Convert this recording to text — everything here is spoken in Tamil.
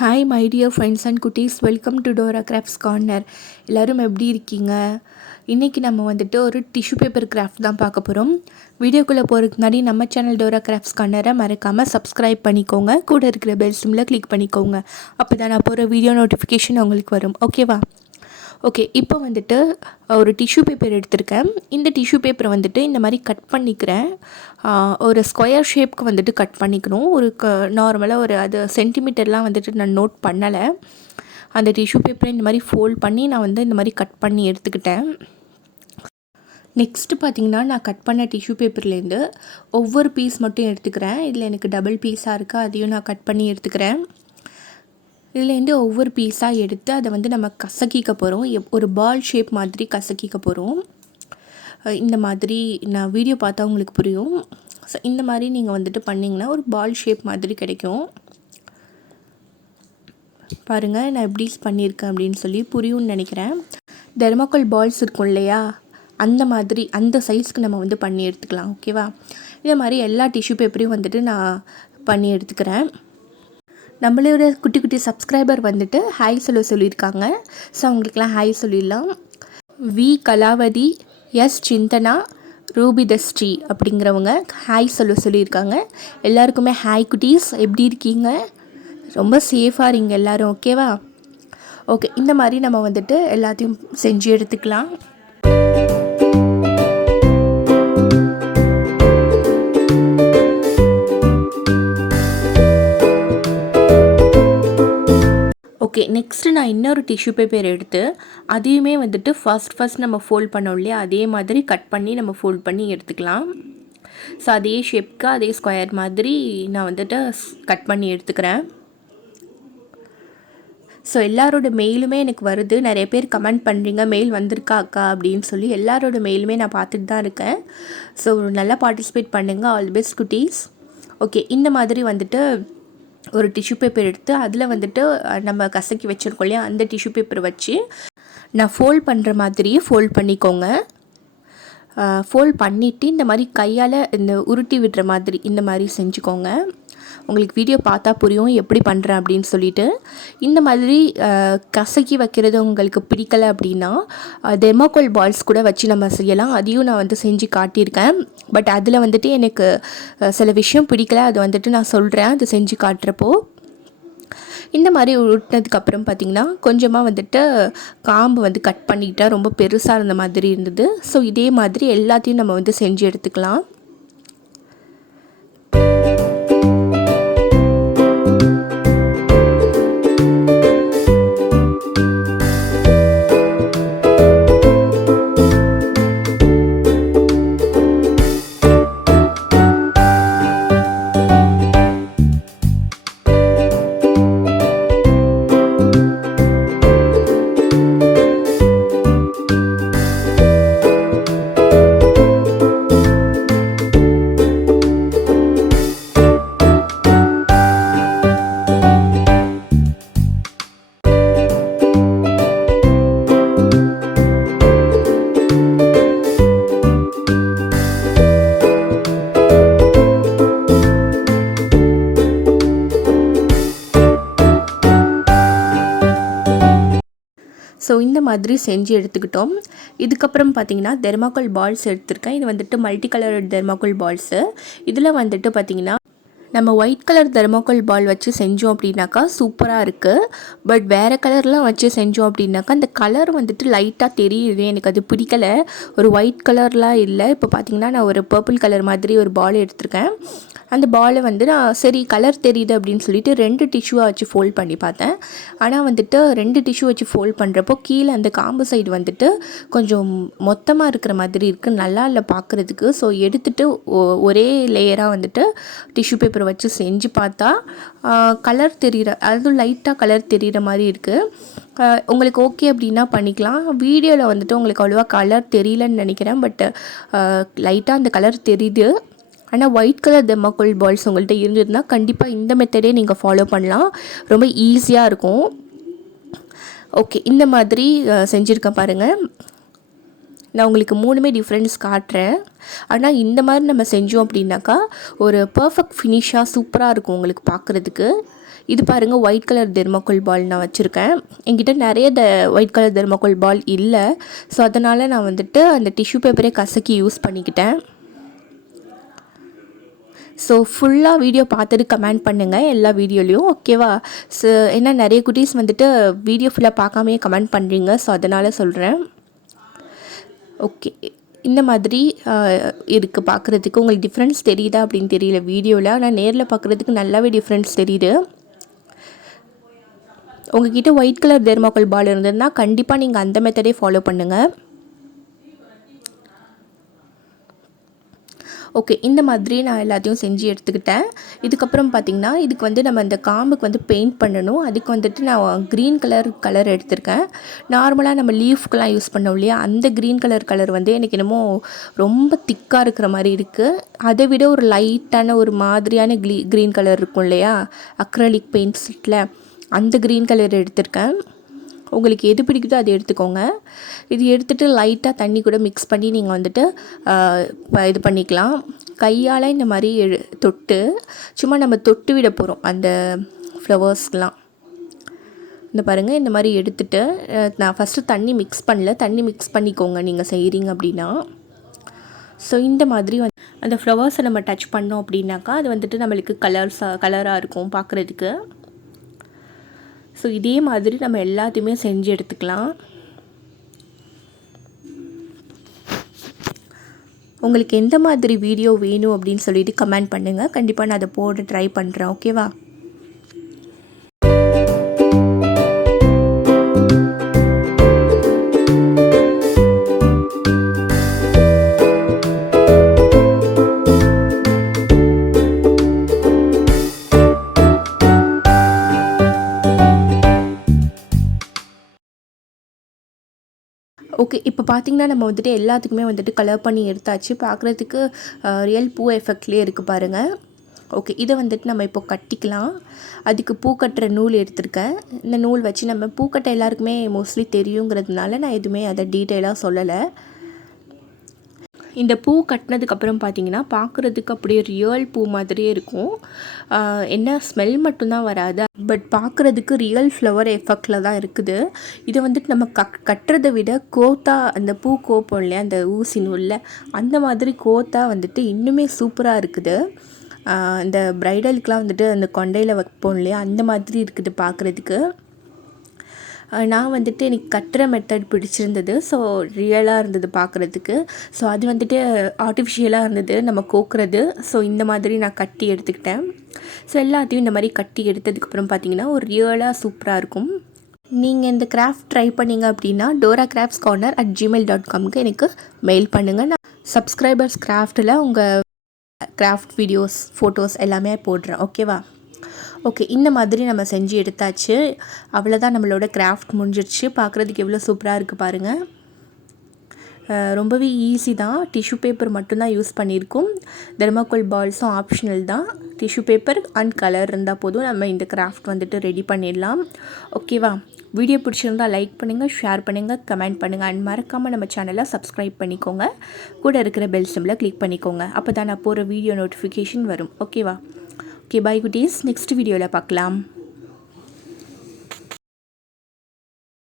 Hi my dear friends and குட்டீஸ், வெல்கம் டு Doracraftscorner. எல்லோரும் எப்படி இருக்கீங்க? இன்றைக்கி நம்ம வந்துட்டு ஒரு டிஷ்யூ பேப்பர் கிராஃப்ட் தான் பார்க்க போகிறோம். வீடியோக்குள்ளே போகிறதுக்கு முன்னாடி நம்ம சேனல் Doracraftscorner மறக்காமல் சப்ஸ்கிரைப் பண்ணிக்கோங்க. கூட இருக்கிற பெல் சிம்மில் கிளிக் பண்ணிக்கோங்க. அப்போ தான் நான் போகிற வீடியோ நோட்டிஃபிகேஷன் உங்களுக்கு வரும். ஓகேவா? ஓகே, இப்போ வந்துட்டு ஒரு டிஷ்யூ பேப்பர் எடுத்திருக்கேன். இந்த டிஷ்யூ பேப்பரை வந்துட்டு இந்த மாதிரி கட் பண்ணிக்கிறேன். ஒரு ஸ்கொயர் ஷேப்க்கு வந்துட்டு கட் பண்ணிக்கணும். ஒரு நார்மலாக ஒரு அது சென்டிமீட்டர்லாம் வந்துட்டு நான் நோட் பண்ணலை. அந்த டிஷ்யூ பேப்பரை இந்த மாதிரி ஃபோல்ட் பண்ணி நான் வந்து இந்த மாதிரி கட் பண்ணி எடுத்துக்கிட்டேன். நெக்ஸ்ட்டு பார்த்திங்கன்னா, நான் கட் பண்ண டிஷ்யூ பேப்பர்லேருந்து ஒவ்வொரு பீஸ் மட்டும் எடுத்துக்கிறேன். இதில் எனக்கு டபுள் பீஸாக இருக்குது, அதையும் நான் கட் பண்ணி எடுத்துக்கிறேன். இதுலேருந்து ஒவ்வொரு பீஸாக எடுத்து அதை வந்து நம்ம கசக்கிக்க போகிறோம். ஒரு பால் ஷேப் மாதிரி கசக்கிக்க போகிறோம். இந்த மாதிரி நான் வீடியோ பார்த்தா உங்களுக்கு புரியும். ஸோ இந்த மாதிரி நீங்கள் வந்துட்டு பண்ணிங்கன்னா ஒரு பால் ஷேப் மாதிரி கிடைக்கும். பாருங்கள், நான் எப்படி பண்ணியிருக்கேன் அப்படின்னு சொல்லி புரியும்னு நினைக்கிறேன். தெர்மாக்கோல் பால்ஸ் இருக்கும் இல்லையா, அந்த மாதிரி அந்த சைஸ்க்கு நம்ம வந்து பண்ணி எடுத்துக்கலாம். ஓகேவா? இதே மாதிரி எல்லா டிஷ்யூ பேப்பரையும் வந்துட்டு நான் பண்ணி எடுத்துக்கிறேன். நம்மளோட குட்டி குட்டி சப்ஸ்கிரைபர் வந்துட்டு ஹாய் சொல்லியிருக்காங்க. ஸோ அவங்களுக்கெல்லாம் ஹாய் சொல்லிடலாம். வி கலாவதி, எஸ் சிந்தனா, ரூபிதஸ்ரீ அப்படிங்கிறவங்க ஹாய் சொல்லியிருக்காங்க. எல்லாருக்குமே ஹாய் குட்டீஸ், எப்படி இருக்கீங்க? ரொம்ப சேஃபாக இருங்க எல்லோரும். ஓகேவா? ஓகே, இந்த மாதிரி நம்ம வந்துட்டு எல்லாத்தையும் செஞ்சு எடுத்துக்கலாம். ஓகே, நெக்ஸ்ட்டு நான் இன்னொரு டிஷ்யூ பேப்பர் எடுத்து அதையுமே வந்துட்டு ஃபர்ஸ்ட் நம்ம ஃபோல்ட் பண்ணோம் இல்லையா, அதே மாதிரி கட் பண்ணி நம்ம ஃபோல்ட் பண்ணி எடுத்துக்கலாம். ஸோ அதே ஷேப்க்கு அதே ஸ்கொயர் மாதிரி நான் வந்துட்டு கட் பண்ணி எடுத்துக்கிறேன். ஸோ எல்லாரோட மெயிலுமே எனக்கு வருது. நிறைய பேர் கமெண்ட் பண்ணுறீங்க மெயில் வந்திருக்கா அக்கா அப்படின்னு சொல்லி. எல்லாரோட மெயிலுமே நான் பார்த்துட்டு தான் இருக்கேன். ஸோ நல்லா பார்ட்டிசிபேட் பண்ணுங்கள். ஆல் தி பெஸ்ட் குட்டீஸ். ஓகே, இந்த மாதிரி வந்துட்டு ஒரு டிஷ்யூ பேப்பர் எடுத்து அதில் வந்துட்டு நம்ம கசக்கி வச்சுருக்கோம் இல்லையா, அந்த டிஷ்யூ பேப்பரை வச்சு நான் ஃபோல்ட் பண்ணுற மாதிரியே ஃபோல்ட் பண்ணிக்கோங்க. ஃபோல்ட் பண்ணிவிட்டு இந்த மாதிரி கையால் இந்த உருட்டி விடுற மாதிரி இந்த மாதிரி செஞ்சுக்கோங்க. உங்களுக்கு வீடியோ பார்த்தா புரியும் எப்படி பண்ணுறேன் அப்படின்னு சொல்லிட்டு. இந்த மாதிரி கசக்கி வைக்கிறது உங்களுக்கு பிடிக்கலை அப்படின்னா தெர்மாக்கோல் பால்ஸ் கூட வச்சு நம்ம செய்யலாம். அதையும் நான் வந்து செஞ்சு காட்டியிருக்கேன். பட் அதில் வந்துட்டு எனக்கு சில விஷயம் பிடிக்கலை, அது வந்துட்டு நான் சொல்கிறேன் அது செஞ்சு காட்டுறப்போ. இந்த மாதிரி உருட்டினதுக்கப்புறம் பார்த்திங்கன்னா கொஞ்சமாக வந்துட்டு காம்பு வந்து கட் பண்ணிக்கிட்டால் ரொம்ப பெருசாக இருந்த மாதிரி இருந்தது. ஸோ இதே மாதிரி எல்லாத்தையும் நம்ம வந்து செஞ்சு எடுத்துக்கலாம். ஸோ இந்த மாதிரி செஞ்சு எடுத்துக்கிட்டோம். இதுக்கப்புறம் பார்த்திங்கன்னா தெர்மாக்கோல் பால்ஸ் எடுத்திருக்கேன். இது வந்துட்டு மல்டி கலர் தெர்மாக்கோல் பால்ஸு. இதில் வந்துட்டு பார்த்திங்கன்னா நம்ம ஒயிட் கலர் தெர்மாக்கோல் பால் வச்சு செஞ்சோம் அப்படின்னாக்கா சூப்பராக இருக்குது. பட் வேறு கலர்லாம் வச்சு செஞ்சோம் அப்படின்னாக்கா அந்த கலர் வந்துட்டு லைட்டாக தெரியுது. எனக்கு அது பிடிக்கலை. ஒரு ஒயிட் கலர்லாம் இல்லை. இப்போ பார்த்திங்கன்னா நான் ஒரு பர்பிள் கலர் மாதிரி ஒரு பால் எடுத்திருக்கேன். அந்த பாலை வந்து நான் சரி கலர் தெரியுது அப்படின்னு சொல்லிட்டு 2 டிஷ்யூவாக வச்சு ஃபோல்ட் பண்ணி பார்த்தேன். ஆனால் வந்துட்டு 2 டிஷ்யூ வச்சு ஃபோல்ட் பண்ணுறப்போ கீழே அந்த காம்பு சைடு வந்துட்டு கொஞ்சம் மொத்தமாக இருக்கிற மாதிரி இருக்குது. நல்லா இல்லை பார்க்குறதுக்கு. ஸோ எடுத்துகிட்டு ஒரே லேயராக வந்துட்டு டிஷ்யூ பேப்பர் வச்சு செஞ்சு பார்த்தா கலர் தெரிகிற, அதுவும் லைட்டாக கலர் தெரிகிற மாதிரி இருக்குது. உங்களுக்கு ஓகே அப்படின்னா பண்ணிக்கலாம். வீடியோவில் வந்துட்டு உங்களுக்கு அவ்வளோவா கலர் தெரியலன்னு நினைக்கிறேன். பட் லைட்டாக அந்த கலர் தெரியுது. ஆனால் ஒயிட் கலர் தெர்மாக்கோல் பால்ஸ் உங்கள்கிட்ட இருந்ததுன்னா கண்டிப்பாக இந்த மெத்தடே நீங்கள் ஃபாலோ பண்ணலாம். ரொம்ப ஈஸியாக இருக்கும். ஓகே, இந்த மாதிரி செஞ்சுருக்கேன் பாருங்கள். நான் உங்களுக்கு 3மே டிஃப்ரென்ஸ் காட்டுறேன். ஆனால் இந்த மாதிரி நம்ம செஞ்சோம் அப்படின்னாக்கா ஒரு பர்ஃபெக்ட் ஃபினிஷாக சூப்பராக இருக்கும் உங்களுக்கு பார்க்குறதுக்கு. இது பாருங்கள் ஒயிட் கலர் தெர்மாக்கோல் பால் நான் வச்சுருக்கேன். என்கிட்ட நிறைய ஒயிட் கலர் தெர்மாக்கோல் பால் இல்லை. ஸோ அதனால் நான் வந்துட்டு அந்த டிஷ்யூ பேப்பரே கசக்கி யூஸ் பண்ணிக்கிட்டேன். ஸோ ஃபுல்லாக வீடியோ பார்த்துட்டு கமெண்ட் பண்ணுங்கள் எல்லா வீடியோலையும், ஓகேவா? ஸோ ஏன்னா நிறைய குட்டீஸ் வந்துட்டு வீடியோ ஃபுல்லாக பார்க்காமே கமெண்ட் பண்ணுறீங்க. ஸோ அதனால் சொல்கிறேன். ஓகே, இந்த மாதிரி இருக்குது பார்க்குறதுக்கு. உங்களுக்கு டிஃப்ரென்ஸ் தெரியுதா அப்படின்னு தெரியல வீடியோவில், ஆனால் நேரில் பார்க்குறதுக்கு நல்லாவே டிஃப்ரென்ஸ் தெரியுது. உங்கள்கிட்ட ஒயிட் கலர் தெர்மாக்கோல் பால் இருந்ததுன்னா கண்டிப்பாக நீங்கள் அந்த மெத்தடே ஃபாலோ பண்ணுங்கள். ஓகே, இந்த மாதிரி நான் எல்லாத்தையும் செஞ்சு எடுத்துக்கிட்டேன். இதுக்கப்புறம் பார்த்திங்கன்னா இதுக்கு வந்து நம்ம இந்த காம்புக்கு வந்து பெயிண்ட் பண்ணணும். அதுக்கு வந்துட்டு நான் க்ரீன் கலர் எடுத்திருக்கேன். நார்மலாக நம்ம லீஃப்க்கெலாம் யூஸ் பண்ணோம் இல்லையா, அந்த க்ரீன் கலர் வந்து எனக்கு என்னமோ ரொம்ப திக்காக இருக்கிற மாதிரி இருக்குது. அதை விட ஒரு லைட்டான ஒரு மாதிரியான க்ரீன் கலர் இருக்கும் இல்லையா அக்ரலிக் பெயிண்ட்ஸில், அந்த க்ரீன் கலர் எடுத்திருக்கேன். உங்களுக்கு எது பிடிக்குதோ அதை எடுத்துக்கோங்க. இது எடுத்துகிட்டு லைட்டாக தண்ணி கூட மிக்ஸ் பண்ணி நீங்கள் வந்துட்டு இது பண்ணிக்கலாம். கையால் இந்த மாதிரி தொட்டு சும்மா நம்ம தொட்டு விட போகிறோம் அந்த ஃப்ளவர்ஸ்க்கெலாம். இந்த பாருங்கள், இந்த மாதிரி எடுத்துகிட்டு நான் ஃபஸ்ட்டு தண்ணி மிக்ஸ் பண்ணல, தண்ணி மிக்ஸ் பண்ணிக்கோங்க நீங்கள் செய்கிறீங்க அப்படின்னா. ஸோ இந்த மாதிரி அந்த ஃப்ளவர்ஸை நம்ம டச் பண்ணோம் அப்படின்னாக்கா அது வந்துட்டு நம்மளுக்கு கலராக இருக்கும் பார்க்குறதுக்கு. ஸோ இதே மாதிரி நம்ம எல்லாத்தையுமே செஞ்சு எடுத்துக்கலாம். உங்களுக்கு எந்த மாதிரி வீடியோ வேணும் அப்படின்னு சொல்லிட்டு கமெண்ட் பண்ணுங்கள். கண்டிப்பாக நான் அதை போட ட்ரை பண்ணுறேன், ஓகேவா? ஓகே, இப்போ பார்த்திங்கன்னா நம்ம வந்துட்டு எல்லாத்துக்குமே வந்துட்டு கலர் பண்ணி எடுத்தாச்சு. பார்க்குறதுக்கு ரியல் பூ எஃபெக்ட்லேயே இருக்குது பாருங்கள். ஓகே, இதை வந்துட்டு நம்ம இப்போ கட்டிக்கலாம். அதுக்கு பூ கட்டுற நூல் எடுத்திருக்கேன். இந்த நூல் வச்சு நம்ம பூக்கட்டை எல்லாருக்குமே மோஸ்ட்லி தெரியுங்கிறதுனால நான் எதுவுமே அதை டீட்டெயிலாக சொல்லலை. இந்த பூ கட்டினதுக்கப்புறம் பார்த்திங்கன்னா பார்க்குறதுக்கு அப்படியே ரியல் பூ மாதிரியே இருக்கும். என்ன ஸ்மெல் மட்டும்தான் வராது, பட் பார்க்குறதுக்கு ரியல் ஃப்ளவர் எஃபெக்டில் தான் இருக்குது. இதை வந்துட்டு நம்ம கட்டுறதை விட கோத்தா, அந்த பூ கோப்போம் இல்லையா அந்த ஊசி நூலில், அந்த மாதிரி கோத்தா வந்துட்டு இன்னுமே சூப்பராக இருக்குது. இந்த ப்ரைடலுக்கெலாம் வந்துட்டு அந்த கொண்டையில் வைப்போம் இல்லையா, அந்த மாதிரி இருக்குது பார்க்குறதுக்கு. நான் வந்துட்டு எனக்கு கட்டுற மெத்தட் பிடிச்சிருந்தது. ஸோ ரியலாக இருந்தது பார்க்குறதுக்கு. ஸோ அது வந்துட்டு ஆர்டிஃபிஷியலாக இருந்தது நம்ம கோக்குறது. ஸோ இந்த மாதிரி நான் கட்டி எடுத்துக்கிட்டேன். ஸோ எல்லாத்தையும் இந்த மாதிரி கட்டி எடுத்ததுக்கப்புறம் பார்த்திங்கன்னா ஒரு ரியலாக சூப்பராக இருக்கும். நீங்கள் இந்த கிராஃப்ட் ட்ரை பண்ணிங்க அப்படின்னா doracraftscorner@gmail.comக்கு எனக்கு மெயில் பண்ணுங்கள். நான் சப்ஸ்கிரைபர்ஸ் கிராஃப்டில் உங்கள் கிராஃப்ட் வீடியோஸ், ஃபோட்டோஸ் எல்லாமே போடுறேன், ஓகேவா? ஓகே, இந்த மாதிரி நம்ம செஞ்சு எடுத்தாச்சு. அவ்வளோதான், நம்மளோட கிராஃப்ட் முடிஞ்சிடுச்சு. பார்க்குறதுக்கு எவ்வளோ சூப்பராக இருக்குது பாருங்கள். ரொம்பவே ஈஸி தான். டிஷ்யூ பேப்பர் மட்டும்தான் யூஸ் பண்ணியிருக்கோம். தெர்மாக்கோல் பால்ஸும் ஆப்ஷனல் தான். டிஷ்யூ பேப்பர் அண்ட் கலர் இருந்தால் போதும், நம்ம இந்த கிராஃப்ட் வந்துட்டு ரெடி பண்ணிடலாம், ஓகேவா? வீடியோ பிடிச்சிருந்தால் லைக் பண்ணுங்கள், ஷேர் பண்ணுங்கள், கமெண்ட் பண்ணுங்கள் அண்ட் மறக்காமல் நம்ம சேனலை சப்ஸ்கிரைப் பண்ணிக்கோங்க. கூட இருக்கிற பெல் சிம்பிளை கிளிக் பண்ணிக்கோங்க. அப்போ தான் நான் போகிற வீடியோ நோட்டிஃபிகேஷன் வரும், ஓகேவா? ஓகே, பை குட்டீஸ். நெக்ஸ்ட் வீடியோவில் பார்க்கலாம்.